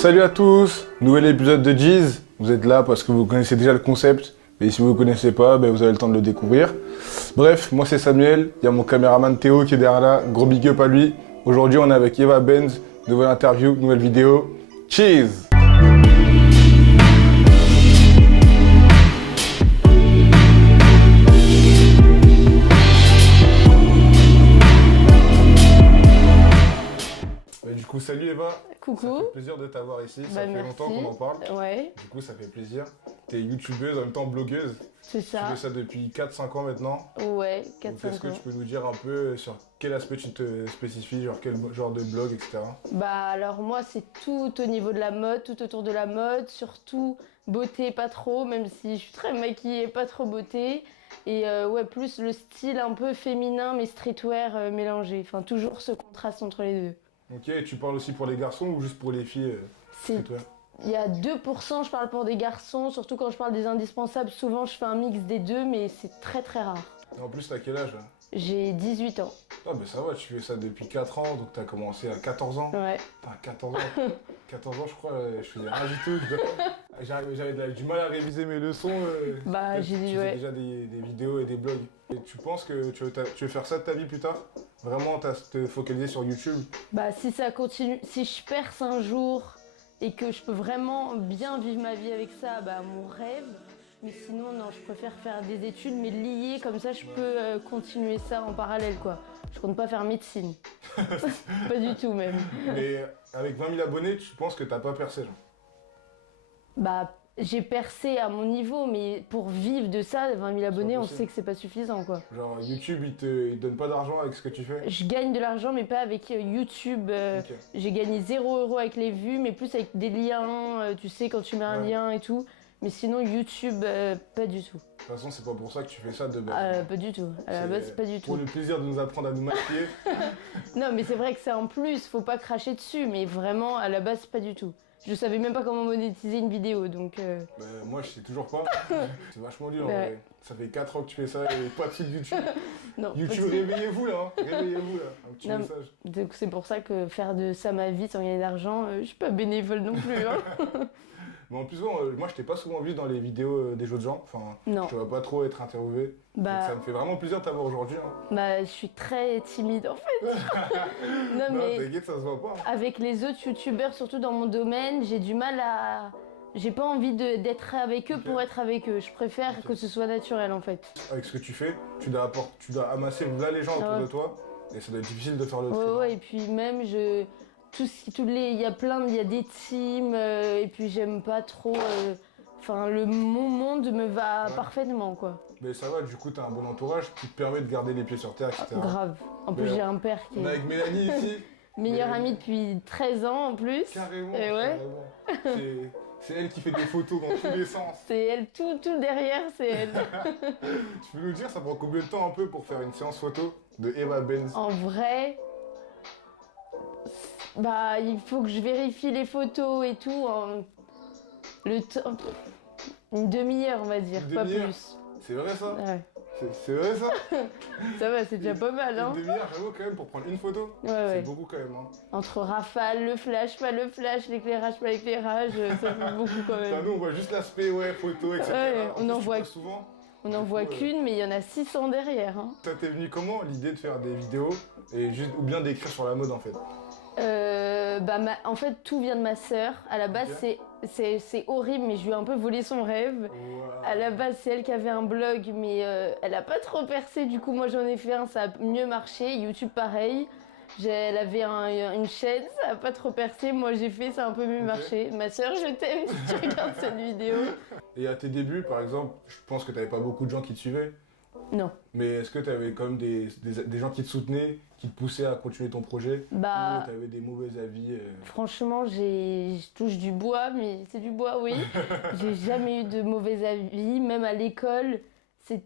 Salut à tous, nouvel épisode de Jeez. Vous êtes là parce que vous connaissez déjà le concept. Et si vous ne connaissez pas, vous avez le temps de le découvrir. Bref, moi c'est Samuel, il y a mon caméraman Théo qui est derrière là, gros big up à lui. Aujourd'hui on est avec Eva Benz, nouvelle interview, nouvelle vidéo. Cheese! Du coup, salut Eva. Coucou. Ça fait plaisir de t'avoir ici. Ça fait merci. longtemps qu'on en parle. Ouais. Du coup, ça fait plaisir. T'es youtubeuse, en même temps blogueuse. C'est ça. Tu fais ça depuis 4-5 ans maintenant. Ouais, 4-5 ans. Est-ce que tu peux nous dire un peu sur quel aspect tu te spécifies, genre quel genre de blog, etc. Bah alors moi c'est tout au niveau de la mode, tout autour de la mode, surtout beauté pas trop, même si je suis très maquillée, pas trop beauté. Et ouais, plus le style un peu féminin mais streetwear mélangé. Enfin toujours ce contraste entre les deux. Ok, et tu parles aussi pour les garçons ou juste pour les filles streetwear? Il y a 2%, je parle pour des garçons, surtout quand je parle des indispensables, souvent je fais un mix des deux, mais c'est très très rare. Et en plus, t'as quel âge là? J'ai 18 ans. Ah bah ça va, tu fais ça depuis 4 ans, donc t'as commencé à 14 ans. Ouais. Putain, 14 ans. 14 ans, je crois, je faisais rien du tout. J'avais du mal à réviser mes leçons. Bah tu j'ai dit faisais ouais. déjà des vidéos et des blogs. Et tu penses que tu veux faire ça de ta vie plus tard? Vraiment te focaliser sur YouTube? Bah si ça continue, si je perce un jour et que je peux vraiment bien vivre ma vie avec ça, bah mon rêve. Mais sinon non, je préfère faire des études mais liées, comme ça je peux continuer ça en parallèle quoi. Je compte pas faire médecine. Pas du tout même. Mais avec 20 000 abonnés, tu penses que t'as pas percé genre? Bah j'ai percé à mon niveau, mais pour vivre de ça, 20 000 abonnés, on impossible. sait que c'est pas suffisant quoi. Genre YouTube, il te donne pas d'argent avec ce que tu fais? Je gagne de l'argent mais pas avec YouTube. Ok. J'ai gagné 0 € avec les vues, mais plus avec des liens, tu sais quand tu mets un Ouais. lien et tout. Mais sinon YouTube, pas du tout. De toute façon, c'est pas pour ça que tu fais ça de base. Pas du tout. À la base, pas du Pour tout. le plaisir de nous apprendre à nous maquiller. Non, mais c'est vrai que c'est un plus, faut pas cracher dessus, mais vraiment, à la base, pas du tout. Je savais même pas comment monétiser une vidéo, donc... Bah, moi, je sais toujours pas. C'est vachement dur. Ouais. En vrai. Ça fait 4 ans que tu fais ça et pas de suite YouTube. Non, pas YouTube, de- réveillez-vous là. Hein. Réveillez-vous là. Un petit Non, message. Donc c'est pour ça que faire de ça ma vie sans gagner d'argent, je suis pas bénévole non plus. Hein. Mais en plus, moi, je t'ai pas souvent vu dans les vidéos des autres gens. Enfin, Non. je te vois pas trop être interviewé. Donc, Bah, ça me fait vraiment plaisir de t'avoir aujourd'hui. Hein. bah, je suis très timide en fait. Non, Non, mais t'inquiète, ça se voit pas. Hein. avec les autres youtubeurs, surtout dans mon domaine, j'ai du mal à... J'ai pas envie d'être avec eux Ok. pour être avec eux. Je préfère Ok. que ce soit naturel en fait. Avec ce que tu fais, tu dois amasser là les gens autour Ouais. de toi. Et ça doit être difficile de faire le tri. Ouais, ouais, et puis même, il y a des teams, et puis j'aime pas trop. Enfin, mon monde me va Ouais. parfaitement, quoi. Mais ça va, du coup, t'as un bon entourage qui te permet de garder les pieds sur terre, etc. Grave. En plus, Mais j'ai un père qui On est est avec Mélanie ici. meilleur Mélanie. ami depuis 13 ans en plus. Carrément, Et ouais. carrément. C'est elle qui fait des photos dans tous les sens. C'est elle, tout derrière, c'est elle. Tu peux nous dire, ça prend combien de temps un peu pour faire une séance photo de Eva Benz? En vrai, bah, il faut que je vérifie les photos et tout. Le temps. Une demi-heure, on va dire, Une pas demi-heure. plus. C'est vrai ça? Ouais. C'est vrai ça? Ça va, c'est déjà pas mal, hein. Une demi-heure, j'avoue, quand même, pour prendre une photo? Ouais, C'est ouais. beaucoup quand même. Hein. Entre rafale, le flash, pas le flash, l'éclairage, pas l'éclairage, ça fait beaucoup quand Enfin, même. nous, on voit juste l'aspect, photo, etc. Ouais, En on plus, en tu voit- postes souvent. On n'en voit qu'une, mais il y en a 600 derrière. Hein. Ça t'est venu comment, l'idée de faire des vidéos ou bien d'écrire sur la mode, en fait? En fait, tout vient de ma sœur. À la base, Ok. c'est horrible, mais je lui ai un peu volé son rêve. Wow. À la base, c'est elle qui avait un blog, mais elle a pas trop percé. Du coup, moi, j'en ai fait un, ça a mieux marché. YouTube, pareil. Elle avait une chaîne, ça a pas trop percé. Moi, j'ai fait, ça a un peu mieux Ok. marché. Ma sœur, je t'aime si tu regardes cette vidéo. Et à tes débuts, par exemple, je pense que t'avais pas beaucoup de gens qui te suivaient. Non. Mais est-ce que t'avais quand même des gens qui te soutenaient, qui te poussaient à continuer ton projet? Bah, Ou t'avais des mauvais avis franchement, je touche du bois, mais c'est du bois, oui. J'ai jamais eu de mauvais avis, même à l'école.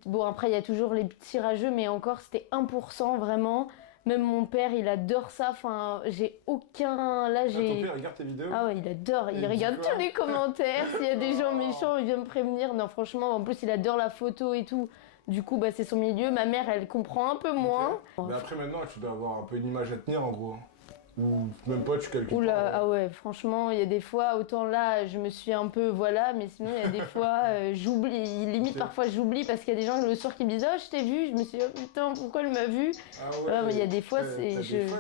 Bon, après, il y a toujours les petits rageux, mais encore, c'était 1% vraiment. Même mon père, il adore ça. Enfin, j'ai aucun... Là, Ah, ton j'ai... père regarde tes vidéos? Ah ouais, il adore. Et Il il dit regarde quoi? tous les commentaires. S'il y a des gens méchants, il vient me prévenir. Non, franchement, en plus, il adore la photo et tout. Du coup, bah, c'est son milieu. Ma mère, elle comprend un peu moins. Mais après, maintenant, tu dois avoir un peu une image à tenir, en gros. Ou même pas, tu calcules Oula, pas. ah ouais, franchement, il y a des fois, autant là, je me suis un peu, voilà, mais sinon, il y a des fois, j'oublie, limite Ok. parfois j'oublie parce qu'il y a des gens le soir qui me disent, oh, je t'ai vu, je me suis dit, oh putain, pourquoi elle m'a vu? Ah Voilà, mais il y a ouais, des fois, c'est, t'as des fans.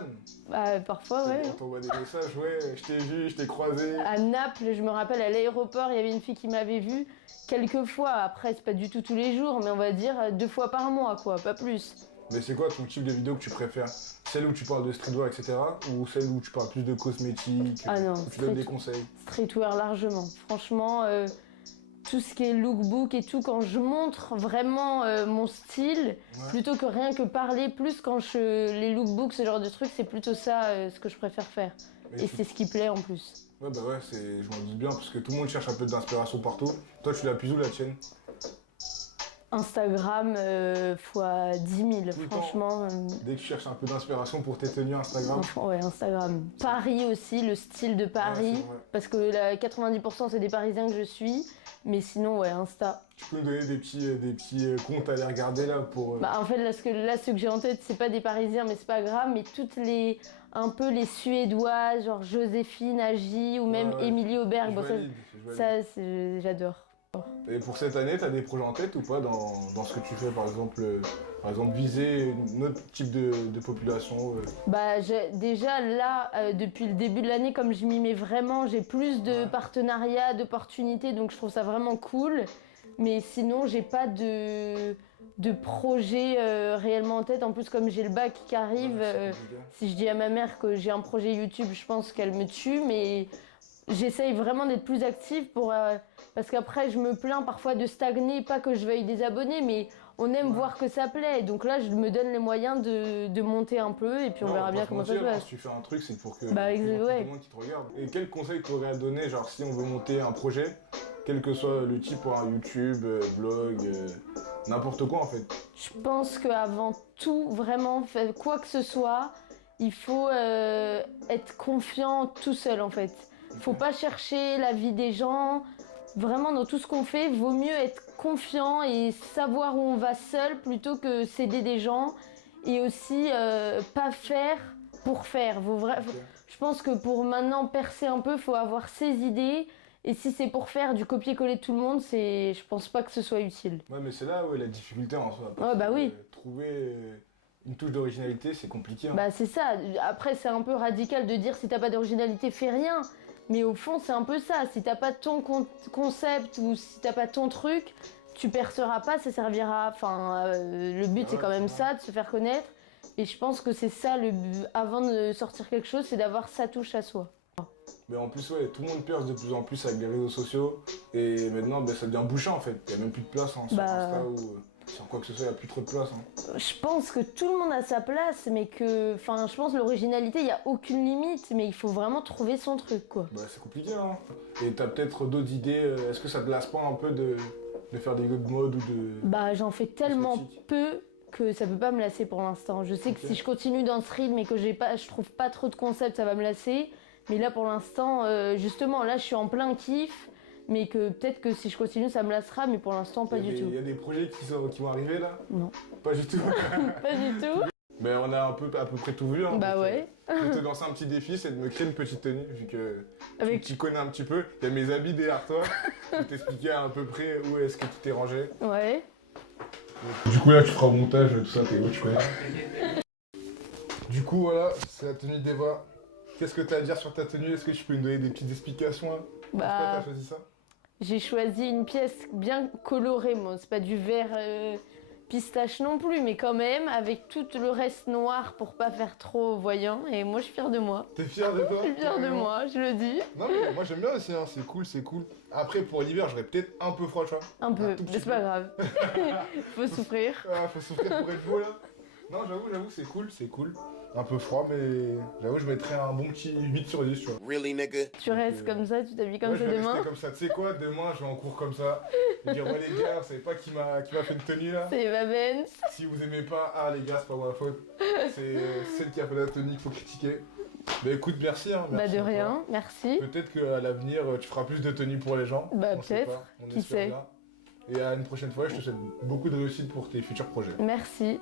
bah, parfois, ouais. On t'envoie des messages, ouais, je t'ai vu, je t'ai croisé. À Naples, je me rappelle, à l'aéroport, il y avait une fille qui m'avait vue quelques fois, après, c'est pas du tout tous les jours, mais on va dire 2 fois par mois, quoi, pas plus. Mais c'est quoi ton type de vidéo que tu préfères? Celle où tu parles de streetwear, etc. Ou celle où tu parles plus de cosmétiques, Ah non, où tu donnes des conseils? streetwear largement. Franchement, tout ce qui est lookbook et tout, quand je montre vraiment mon style, Ouais. plutôt que rien que parler, plus quand les lookbooks, ce genre de trucs, c'est plutôt ça ce que je préfère faire. Mais Et c'est ce qui plaît en plus. Ouais, bah ouais, je m'en doute bien, parce que tout le monde cherche un peu d'inspiration partout. Toi, tu l'as plus où la tienne? Instagram fois 10 000, Tout le temps. franchement. Dès que tu cherches un peu d'inspiration pour tes tenues Instagram. Ouais, Instagram. Paris aussi, le style de Paris. Ouais, c'est vrai. Parce que là, 90% c'est des Parisiens que je suis. Mais sinon, ouais, Insta. Tu peux me donner des petits comptes à aller regarder là pour. Bah, en fait, là, ceux que j'ai en tête, c'est pas des Parisiens, mais c'est pas grave. Mais un peu les Suédoises, genre Joséphine, Agi ou même Ouais. Émilie Auberg. Je Bon, valide. ça j'adore. Et pour cette année, t'as des projets en tête ou pas dans ce que tu fais, par exemple, viser un autre type de population Bah, déjà là, depuis le début de l'année, comme je m'y mets vraiment, j'ai plus de Ouais. partenariats, d'opportunités, donc je trouve ça vraiment cool. Mais sinon, j'ai pas de projet réellement en tête. En plus, comme j'ai le bac qui arrive, Ouais, c'est compliqué. si je dis à ma mère que j'ai un projet YouTube, je pense qu'elle me tue. Mais j'essaye vraiment d'être plus active parce qu'après, je me plains parfois de stagner, pas que je veuille des abonnés, mais on aime Ouais. voir que ça plaît. Donc là, je me donne les moyens de monter un peu et puis on Non, verra va bien pas se comment ça se mentir, hein, passe. si tu fais un truc, c'est pour que Bah, pour tout ouais. le monde qui te regarde. Et quel conseil tu aurais à donner, genre si on veut monter un projet, quel que soit le type, un YouTube, vlog, n'importe quoi en fait. Je pense qu'avant tout, vraiment, quoi que ce soit, il faut être confiant tout seul en fait. Faut pas chercher l'avis des gens. Vraiment, dans tout ce qu'on fait, vaut mieux être confiant et savoir où on va seul plutôt que s'aider des gens. Et aussi, pas faire pour faire. Je pense que pour maintenant percer un peu, faut avoir ses idées. Et si c'est pour faire du copier-coller de tout le monde, je pense pas que ce soit utile. Ouais, mais c'est là la difficulté en soi. Ouais, bah oui. Trouver une touche d'originalité, c'est compliqué. Hein. Bah c'est ça. Après, c'est un peu radical de dire si t'as pas d'originalité, fais rien. Mais au fond, c'est un peu ça. Si t'as pas ton concept ou si t'as pas ton truc, tu perceras pas, ça servira. Enfin, le but, Ah c'est ouais, quand même c'est ça, de se faire connaître. Et je pense que c'est ça le but. Avant de sortir quelque chose, c'est d'avoir sa touche à soi. Mais en plus, ouais, tout le monde perce de plus en plus avec les réseaux sociaux. Et maintenant, ben, ça devient bouchant en fait. Il n'y a même plus de place hein, sur Bah. Insta ou sur quoi que ce soit, il n'y a plus trop de place. Hein. Je pense que tout le monde a sa place, mais que. Enfin, je pense que l'originalité, il n'y a aucune limite, mais il faut vraiment trouver son truc, quoi. Bah, c'est compliqué. Hein. Et t'as peut-être d'autres idées. Est-ce que ça te lasse pas un peu de faire des vidéos de mode ou de. Bah, j'en fais tellement Esthétique. peu que ça peut pas me lasser pour l'instant. Je sais que Ok. si je continue dans ce rythme et que je trouve pas trop de concepts, ça va me lasser. Mais là, pour l'instant, justement, là, je suis en plein kiff. Mais que peut-être que si je continue, ça me lassera. Mais pour l'instant, pas du tout. Il y a des projets qui vont arriver là. Non, Pas du tout. pas du tout. Mais on a à peu près tout vu. Hein, Bah donc, ouais. Je vais te lancer un petit défi, c'est de me créer une petite tenue, vu que Avec. tu connais un petit peu. Il y a mes habits derrière toi. Je vais t'expliquer à peu près où est-ce que tout est rangé. Ouais. Du coup là tu feras au montage, tout ça, t'es où tu connais. Du coup voilà, c'est la tenue d'Eva. Qu'est-ce que t'as à dire sur ta tenue? Est-ce que tu peux nous donner des petites explications hein? Pourquoi Bah. t'as choisi ça? J'ai choisi une pièce bien colorée, moi. C'est pas du vert pistache non plus, mais quand même, avec tout le reste noir pour pas faire trop voyant. Et moi, je suis fière de moi. T'es fière de toi? Je suis fière de moi, je le dis. Non mais moi j'aime bien aussi, hein. C'est cool, c'est cool. Après pour l'hiver j'aurais peut-être un peu froid, tu vois. Un peu, tout petit mais c'est pas grave. Faut souffrir. Ah, faut souffrir pour être beau là. Non, j'avoue, c'est cool, c'est cool. Un peu froid, mais j'avoue, je mettrais un bon petit 8 sur 10, tu vois. Really, nigga? Tu restes comme ça, tu t'habilles comme Moi, ça je vais demain. rester comme ça. Tu sais quoi, demain, je vais en cours comme ça. Je vais dire, ouais, les gars, vous savez pas qui m'a fait une tenue là? C'est ma Benz. Si vous aimez pas, ah, les gars, c'est pas moi la faute. C'est celle qui a fait la tenue qu'il faut critiquer. Bah écoute, merci. Hein, Bah merci de à toi. rien, merci. Peut-être qu'à l'avenir, tu feras plus de tenues pour les gens. Bah, On sait peut-être. pas, on Qui espère sait. bien. Et à une prochaine fois, je te souhaite beaucoup de réussite pour tes futurs projets. Merci.